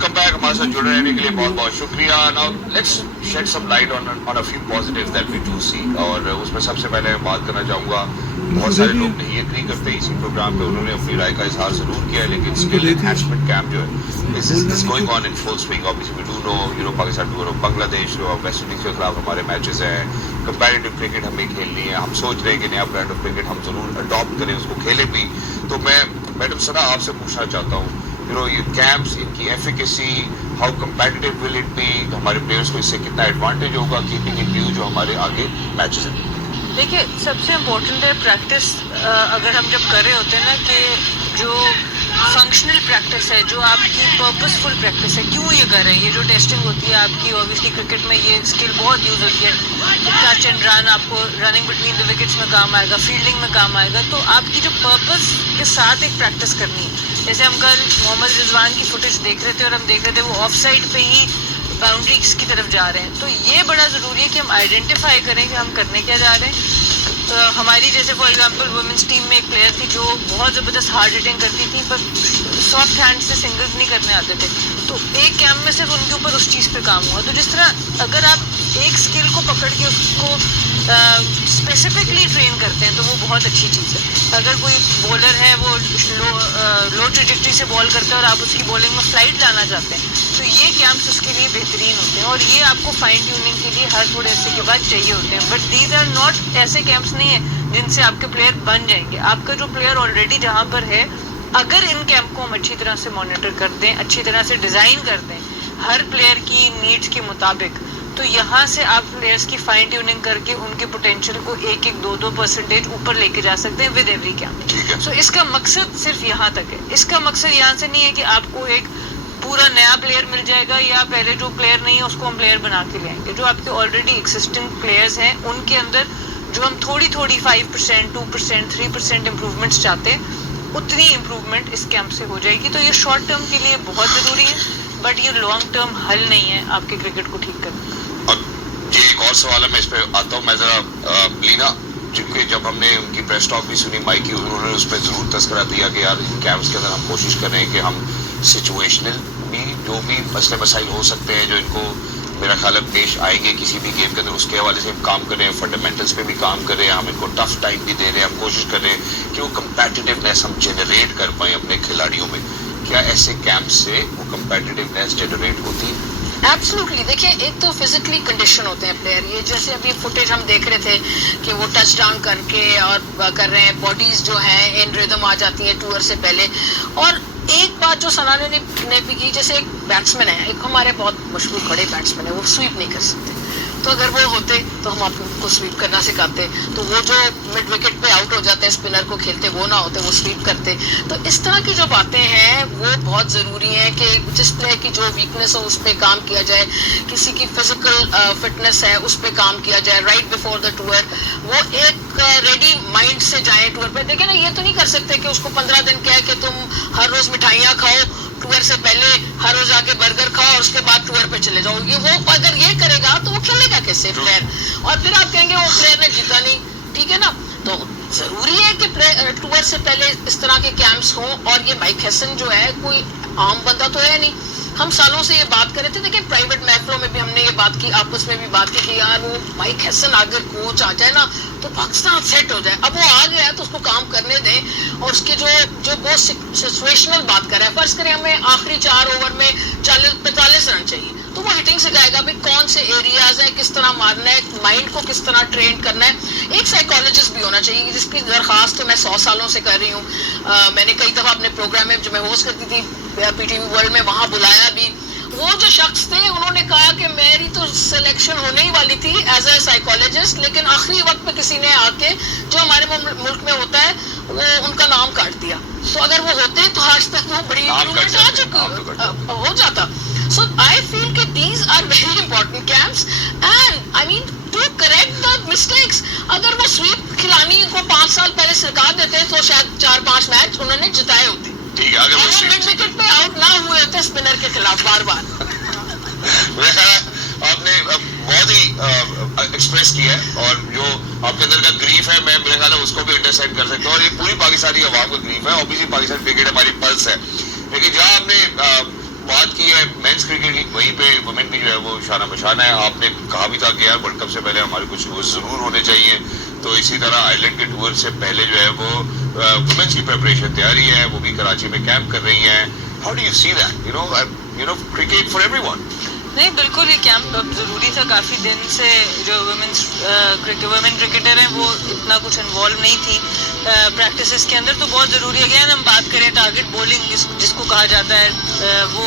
Welcome back. हमारे साथ जुड़े रहने के लिए बहुत बहुत शुक्रिया। Now let's shed some light on a few positives that we do see. और उसमें सबसे पहले बात करना चाहूँगा, बहुत सारे लोग नहीं एग्री करते इसी प्रोग्राम पे, उन्होंने अपनी राय का इजहार जरूर किया है, लेकिन स्किल एनहांसमेंट कैंप जो है is going on in full swing. Obviously we do know, you know, Pakistan to Bangladesh West Indies के खिलाफ हमारे मैचेस हैं, कंपैरेटिव क्रिकेट हमें खेलनी है, हम सोच रहे हैं कि नया ब्रांड ऑफ क्रिकेट हम जरूर अडॉप्ट करें, उसको खेलें भी। तो मैं मैडम सना आपसे पूछना चाहता हूँ, यू नो, ये कैंप्स, इनकी efficacy, how competitive will it be, हमारे प्लेयर्स को इससे कितना एडवांटेज होगा, कीपिंग इन व्यू जो हमारे आगे मैचेस हैं। देखिए, सबसे इम्पोर्टेंट है प्रैक्टिस। अगर हम जब कर रहे होते हैं ना कि जो फंक्शनल प्रैक्टिस है, जो आपकी पर्पसफुल प्रैक्टिस है, क्यों ये कर रहे हैं, ये जो टेस्टिंग होती है आपकी, ऑब्वियसली क्रिकेट में ये स्किल बहुत यूज़ होती है। कैच एंड रन, आपको रनिंग बिटवीन द विकेट्स में काम आएगा, फील्डिंग में काम आएगा। तो आपकी जो पर्पस के साथ एक प्रैक्टिस करनी है, जैसे हम कल मोहम्मद रिजवान की फुटेज देख रहे थे और हम देख रहे थे वो ऑफ साइड पे ही बाउंड्रीज की तरफ जा रहे हैं। तो ये बड़ा ज़रूरी है कि हम आइडेंटिफाई करें कि हम करने क्या जा रहे हैं। हमारी जैसे फॉर एग्जांपल वुमेंस टीम में एक प्लेयर थी जो बहुत ज़बरदस्त हार्ड हिटिंग करती थी, पर सॉफ्ट हैंड से सिंगल्स नहीं करने आते थे। तो एक कैंप में सिर्फ उनके ऊपर उस चीज़ पे काम हुआ। तो जिस तरह अगर आप एक स्किल को पकड़ के उसको स्पेसिफिकली ट्रेन करते हैं तो वो बहुत अच्छी चीज़ है। अगर कोई बॉलर है वो लो ट्रेजेक्टरी से बॉल करता है और आप उसकी बॉलिंग में फ्लाइट लाना चाहते हैं, तो ये कैंप्स उसके लिए बेहतरीन होते हैं। और ये आपको फाइन ट्यूनिंग के लिए हर थोड़े अरसे के बाद चाहिए होते हैं। बट दीज आर नॉट ऐसे कैंप्स नहीं है जिनसे आपके प्लेयर बन जाएंगे। आपका जो प्लेयर ऑलरेडी जहाँ पर है, अगर इन कैंप को हम अच्छी तरह से मॉनिटर कर दें, अच्छी तरह से डिज़ाइन कर दें हर प्लेयर की नीड्स के मुताबिक, तो यहाँ से आप प्लेयर्स की फाइन ट्यूनिंग करके उनके पोटेंशियल को 1-2% ऊपर लेके जा सकते हैं विद एवरी कैंप। सो इसका मकसद सिर्फ यहाँ तक है। इसका मकसद यहाँ से नहीं है कि आपको एक पूरा नया प्लेयर मिल जाएगा या पहले जो प्लेयर नहीं है उसको हम प्लेयर बना के ले आएंगे। जो आपके ऑलरेडी एक्सिस्टिंग प्लेयर्स हैं उनके अंदर जो हम थोड़ी 5%, 2%, 3% इम्प्रूवमेंट्स चाहते हैं, उतनी इम्प्रूवमेंट इस कैंप से हो जाएगी। तो ये शॉर्ट टर्म के लिए बहुत ज़रूरी है, बट ये लॉन्ग टर्म हल नहीं है आपके क्रिकेट को ठीक करने का। और ये एक और सवाल है, मैं इस पे आता हूँ। मैं जरा लीना, जिनके जब हमने उनकी प्रेस टॉक भी सुनी माइक की, उन्होंने उस पर ज़रूर तस्करा दिया कि यार इन कैंप्स के अंदर हम कोशिश करें कि हम सिचुएशनल भी जो भी मसले मसाइल हो सकते हैं जो इनको मेरा ख्याल है पेश आएंगे किसी भी गेम के अंदर, उसके हवाले से हम काम करें, फंडामेंटल्स पे भी काम करें, हम इनको टफ टाइम भी दे रहे हैं, हम कोशिश कर रहे हैं कि वो कंपेटिटिवनेस हम जनरेट कर पाएँ अपने खिलाड़ियों में। क्या ऐसे कैंप से वो कंपेटिटिवनेस जनरेट होती है? एब्सोल्युटली। देखिए, एक तो फिजिकली कंडीशन होते हैं प्लेयर। ये जैसे अभी फुटेज हम देख रहे थे कि वो टच डाउन करके और कर रहे हैं, बॉडीज जो हैं इन रिदम आ जाती है टूर से पहले। और एक बात जो सनाने ने भी की, जैसे एक बैट्समैन है, एक हमारे बहुत मशहूर बड़े बैट्समैन है, वो स्वीप नहीं कर सकते। तो अगर वो होते तो हम आपको स्वीप करना सिखाते। तो वो जो मिड विकेट पे आउट हो जाते हैं स्पिनर को खेलते, वो ना होते, वो स्वीप करते। तो इस तरह की जो बातें हैं वो बहुत ज़रूरी हैं कि जिस प्लेयर की जो वीकनेस हो उस पर काम किया जाए, किसी की फिजिकल फिटनेस है उस पर काम किया जाए राइट बिफोर द टूर। वो एक रेडी माइंड से जाए टूर पे। देखिए ना, ये तो नहीं कर सकते कि उसको 15 दिन कहे कि तुम हर रोज़ मिठाइयाँ खाओ, टूर से पहले हर रोज आके बर्गर खाओ और उसके बाद टूर पे चले जाओ। ये वो अगर ये करेगा तो वो खेलेगा कैसे प्लेयर? और फिर आप कहेंगे वो प्लेयर ने जीता नहीं, ठीक है ना? तो जरूरी है कि टूर से पहले इस तरह के कैंप्स हों। और ये माइक हैसन जो है कोई आम बंदा तो है नहीं, हम सालों से ये बात कर रहे थे। देखिए, प्राइवेट महफिलों में भी हमने ये बात की, आपस में भी बात की कि यार वो माइक हैसन अगर कोच आ जाए ना तो पाकिस्तान सेट हो जाए। अब वो आ गया है तो उसको काम करने दें। और उसके जो बहुत सिचुएशनल बात कर रहा है, फर्ज करें हमें आखिरी 4 ओवर में 45 रन चाहिए, तो वो हिटिंग से जाएगा भाई कौन से एरियाज है, किस तरह मारना है, माइंड को किस तरह ट्रेन करना है। एक साइकोलॉजिस्ट भी होना चाहिए जिसकी दरखास्त तो मैं 100 सालों से कर रही हूँ। मैंने कई दफ़ा अपने प्रोग्राम में जो मैं होस्ट करती थी PTV वर्ल्ड में, वहाँ बुलाया भी। वो जो शख्स थे उन्होंने कहा कि मेरी तो सिलेक्शन होने ही वाली थी एज ए साइकोलॉजिस्ट, लेकिन आखिरी वक्त पे किसी ने आके, जो हमारे मुल्क में होता है, वो उनका नाम काट दिया। तो अगर वो होते तो आज तक वो बड़ी इम्प्रूवमेंट आ चुकी हो जाता। So I feel that these are very important camps and I mean to correct the mistakes. अगर वो स्वीप खिलानी को 5 साल पहले सिखा देते तो शायद 4-5 मैच उन्होंने जिताए होते। ठीक है, अगर वो मिड विकेट पे आउट ना हुए होते स्पिनर के खिलाफ बार-बार। आपने बहुत ही एक्सप्रेस किया है और जो आपके अंदर का ग्रीफ है, मैं मेरे ख्याल है उसको भी अंडरस्टैंड कर सकता हूँ। और ये पूरी पाकिस्तानी आवाम का ग्रीफ है। ऑब्वियसली पाकिस्तान क्रिकेट हमारी पल्स है, लेकिन जहाँ आपने बात की है मेंस क्रिकेट वहीं पे वुमेन की जो है वो शाना बशाना है। आपने कहा भी था कि यार वर्ल्ड कप से पहले हमारे कुछ टूर जरूर होने चाहिए, तो इसी तरह आयरलैंड के टूर से पहले जो है वो वुमेन्स की प्रिपरेशन तैयारी है, वो भी कराची में कैंप कर रही हैं। How do you see that, you know cricket for everyone? नहीं, बिल्कुल ये कैंप अब ज़रूरी था। काफ़ी दिन से जो वुमेन क्रिकेटर हैं वो इतना कुछ इन्वॉल्व नहीं थी प्रैक्टिसेस के अंदर, तो बहुत ज़रूरी है। अगेन हम बात करें टारगेट बॉलिंग जिसको कहा जाता है, वो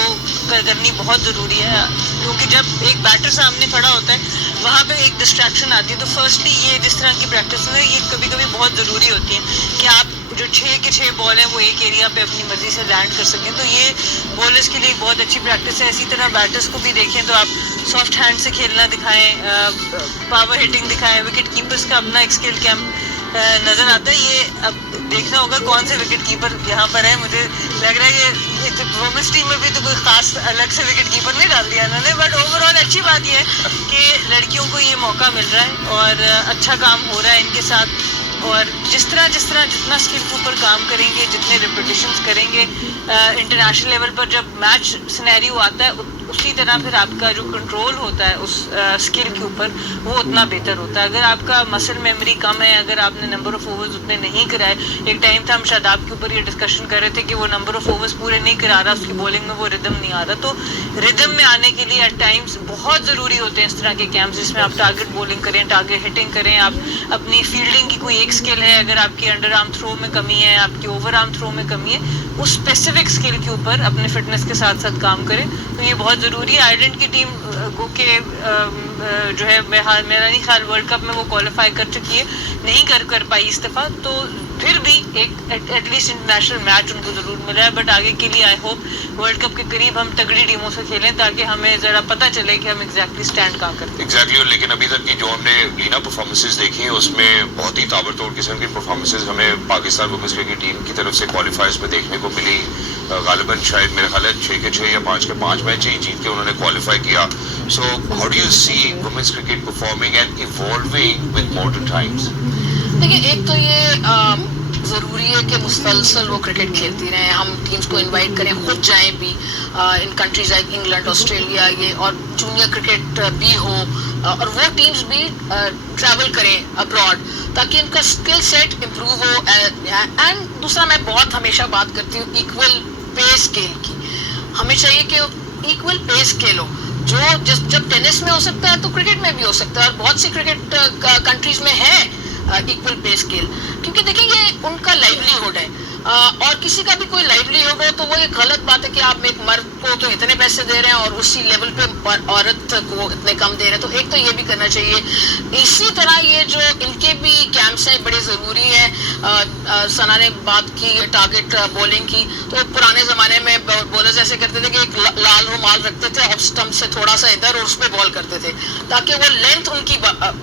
करनी बहुत ज़रूरी है, क्योंकि जब एक बैटर सामने खड़ा होता है वहाँ पे एक डिस्ट्रैक्शन आती है। तो फर्स्टली ये जिस तरह की प्रैक्टिस है ये कभी कभी बहुत ज़रूरी होती है कि आप जो 6 के 6 बॉल हैं वो एक एरिया पे अपनी मर्जी से लैंड कर सकें, तो ये बॉलर्स के लिए बहुत अच्छी प्रैक्टिस है। इसी तरह बैटर्स को भी देखें तो आप सॉफ्ट हैंड से खेलना दिखाएं, पावर हिटिंग दिखाएं। विकेट कीपर्स का अपना एक स्किल कैंप नज़र आता है। ये अब देखना होगा कौन से विकेट कीपर यहाँ पर है। मुझे लग रहा है ये वुमेन्स टीम में भी तो कोई खास अलग से विकेट कीपर नहीं डाल दिया इन्होंने, बट ओवरऑल अच्छी बात यह है कि लड़कियों को ये मौका मिल रहा है और अच्छा काम हो रहा है इनके साथ। और जिस तरह जितना स्किल के ऊपर काम करेंगे, जितने रिपीटिशंस करेंगे इंटरनेशनल लेवल पर, जब मैच सिनेरियो आता है उसी तरह फिर आपका जो कंट्रोल होता है उस स्किल के ऊपर वो उतना बेहतर होता है। अगर आपका मसल मेमोरी कम है, अगर आपने नंबर ऑफ ओवर्स उतने नहीं कराए, एक टाइम था हम शादाब के ऊपर ये डिस्कशन कर रहे थे कि वो नंबर ऑफ ओवर्स पूरे नहीं करा रहा, उसकी बॉलिंग में वो रिदम नहीं आ रहा, तो रिदम में आने के लिए एट टाइम्स बहुत ज़रूरी होते हैं इस तरह के कैंप्स जिसमें आप टारगेट बॉलिंग करें, टारगेट हिटिंग करें। आप अपनी फील्डिंग की कोई एक स्किल है, अगर आपकी अंडर आर्म थ्रो में कमी है, आपकी ओवर आर्म थ्रो में कमी है, उस स्पेसिफिक स्किल के ऊपर अपने फिटनेस के साथ साथ काम करें, तो ये बहुत ज़रूरी है। आयरलैंड की टीम को के जो है मेरा नहीं ख्याल वर्ल्ड कप में वो क्वालिफाई कर चुकी है, नहीं कर पाई इस दफ़ा, तो फिर भी एक एटलीस्ट इंटरनेशनल मैच उनको ज़रूर मिला है। बट आगे के लिए आई होप वर्ल्ड कप के करीब हम तगड़ी टीमों से खेलें ताकि हमें ज़रा पता चले कि हम एग्जैक्टली स्टैंड कहाँ करते हैं। एग्जैक्टली। लेकिन अभी तक की जो हमने लीना परफॉर्मेंसेस देखी हैं उसमें बहुत ही ताबड़तोड़ किस्म की परफॉर्मेंसेस हमें पाकिस्तान वुमेन्स क्रिकेट टीम की तरफ से क्वालिफायर्स में देखने को मिली। गालिबन शायद मेरे ख्याल है 6 के 6 या 5 के 5 मैच ही जीत के उन्होंने क्वालिफाई किया। So how do you see women's cricket performing and evolving with modern times? देखिए, एक तो ये ज़रूरी है कि मुसलसल वो क्रिकेट खेलती रहें, हम टीम्स को इनवाइट करें, खुद जाएं भी इन कंट्रीज लाइक इंग्लैंड, ऑस्ट्रेलिया, ये और जूनियर क्रिकेट भी हो, और वो टीम्स भी ट्रैवल करें अब्रॉड ताकि इनका स्किल सेट इम्प्रूव हो। एंड दूसरा, मैं बहुत हमेशा बात करती हूँ इक्वल पे स्केल की। हमें चाहिए कि इक्वल पे स्केल हो, जो जब टेनिस में हो सकता है तो क्रिकेट में भी हो सकता है, और बहुत सी क्रिकेट कंट्रीज में है इक्वल पे स्केल, क्योंकि देखिए ये उनका लाइवलीहुड है। और किसी का भी कोई लाइवलीहुड हो तो वो एक गलत बात है कि आप एक मर्द को तो इतने पैसे दे रहे हैं और उसी लेवल पे औरत को इतने कम दे रहे हैं, तो एक तो ये भी करना चाहिए। इसी तरह ये जो इनके भी कैंप्स हैं बड़े ज़रूरी हैं। सना ने बात की टारगेट बॉलिंग की, तो पुराने ज़माने में बॉलर्स ऐसे करते थे कि एक लाल रुमाल रखते थे और स्टम्प से थोड़ा सा इधर और उस पर बॉल करते थे ताकि वो लेंथ उनकी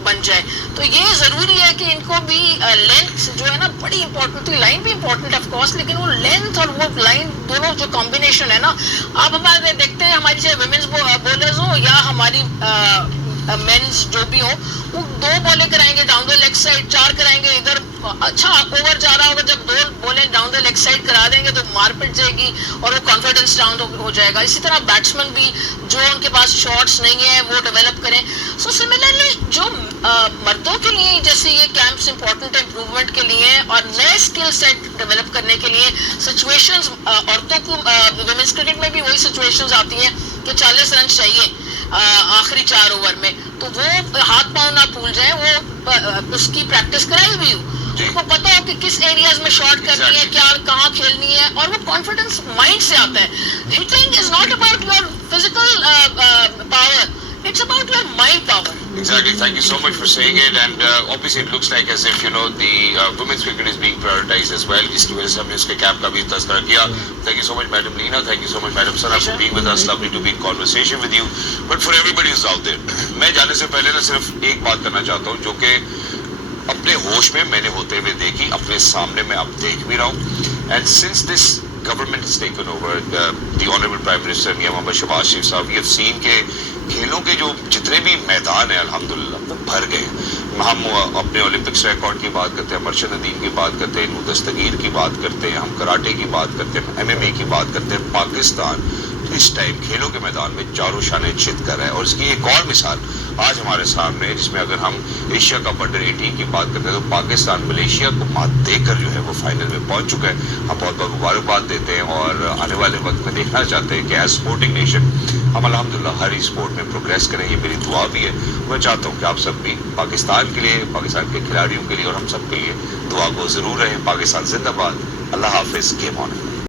बन जाए। तो ये ज़रूरी है कि इनको भी लेंथ जो है ना बड़ी इंपॉर्टेंट थी, लाइन भी इंपॉर्टेंट है ऑफकोर्स, लेकिन वो लेंथ और वो लाइन दोनों जो कॉम्बिनेशन है ना, आप हमारे देखते हैं हमारी चाहे वुमेन्स बॉलर्स हो या हमारी मेंस जो भी हो, वो 2 बॉलें कराएंगे डाउन द लेग साइड, 4 कराएंगे इधर, अच्छा ओवर जा रहा होगा, जब 2 बॉलें डाउन द लेग साइड करा देंगे तो मार पिट जाएगी और वो कॉन्फिडेंस डाउन हो जाएगा। इसी तरह बैट्समैन भी जो उनके पास शॉट्स नहीं है वो डेवलप करें। सो सिमिलरली जो मर्दों के लिए जैसे ये कैंप्स इंपॉर्टेंट है इम्प्रूवमेंट के लिए और नए स्किल सेट डेवलप करने के लिए, सिचुएशंस औरतों को वुमेन्स क्रिकेट में भी वही सिचुएशंस आती हैं कि 40 रन चाहिए आखिरी 4 ओवर में, तो वो हाथ पांव ना भूल जाए, वो उसकी प्रैक्टिस कराई हुई हो, उनको पता हो कि किस एरियाज में शॉट करनी है, क्या कहाँ खेलनी है, और वो कॉन्फिडेंस माइंड से आता है। Hitting is not about your physical power, it's about your mind power. Exactly. Thank you so much for saying it. And obviously it looks like as if the women's cricket is being prioritized as well. इसकी वजह से हमने इसके camp का भी तज़किरा किया. Thank you so much, Madam Leena. Thank you so much, Madam Sana, for being with us. Lovely to be in conversation with you. But for everybody who's out there, मैं जाने से पहले ना सिर्फ एक बात करना चाहता हूँ जो कि अपने होश में मैंने होते हुए देखी, अपने सामने मैं अब देख भी रहा हूँ. And since this government has taken over, the Honorable Prime Minister Mian Mohammad Shahbaz Sharif साहब, we have seen के खेलों के जो जितने भी मैदान हैं अल्हम्दुलिल्लाह वो भर गए. हम अपने ओलंपिक्स रिकॉर्ड की बात करते हैं, मर्शद नदीम की बात करते हैं, नूर दस्तगीर की बात करते हैं, हम कराटे की बात करते हैं, MMA की बात करते हैं. पाकिस्तान इस टाइम खेलों के मैदान में चारों शाने चित कर रहा है। और इसकी एक और मिसाल आज हमारे सामने है, जिसमें अगर हम एशिया कप अंडर 18 की बात करते हैं तो पाकिस्तान मलेशिया को मात देकर जो है वो फाइनल में पहुंच चुका है। हम बहुत बहुत मुबारकबाद देते हैं और आने वाले वक्त में देखना चाहते हैं कि एज स्पोर्टिंग नेशन हम अल्हम्दुलिल्लाह हर स्पोर्ट में प्रोग्रेस करें। ये मेरी दुआ भी है। मैं चाहता हूँ कि आप सब भी पाकिस्तान के लिए, पाकिस्तान के खिलाड़ियों के लिए और हम सब के लिए दुआ को जरूर रहें। पाकिस्तान जिंदाबाद। अल्लाह हाफिज। Game on.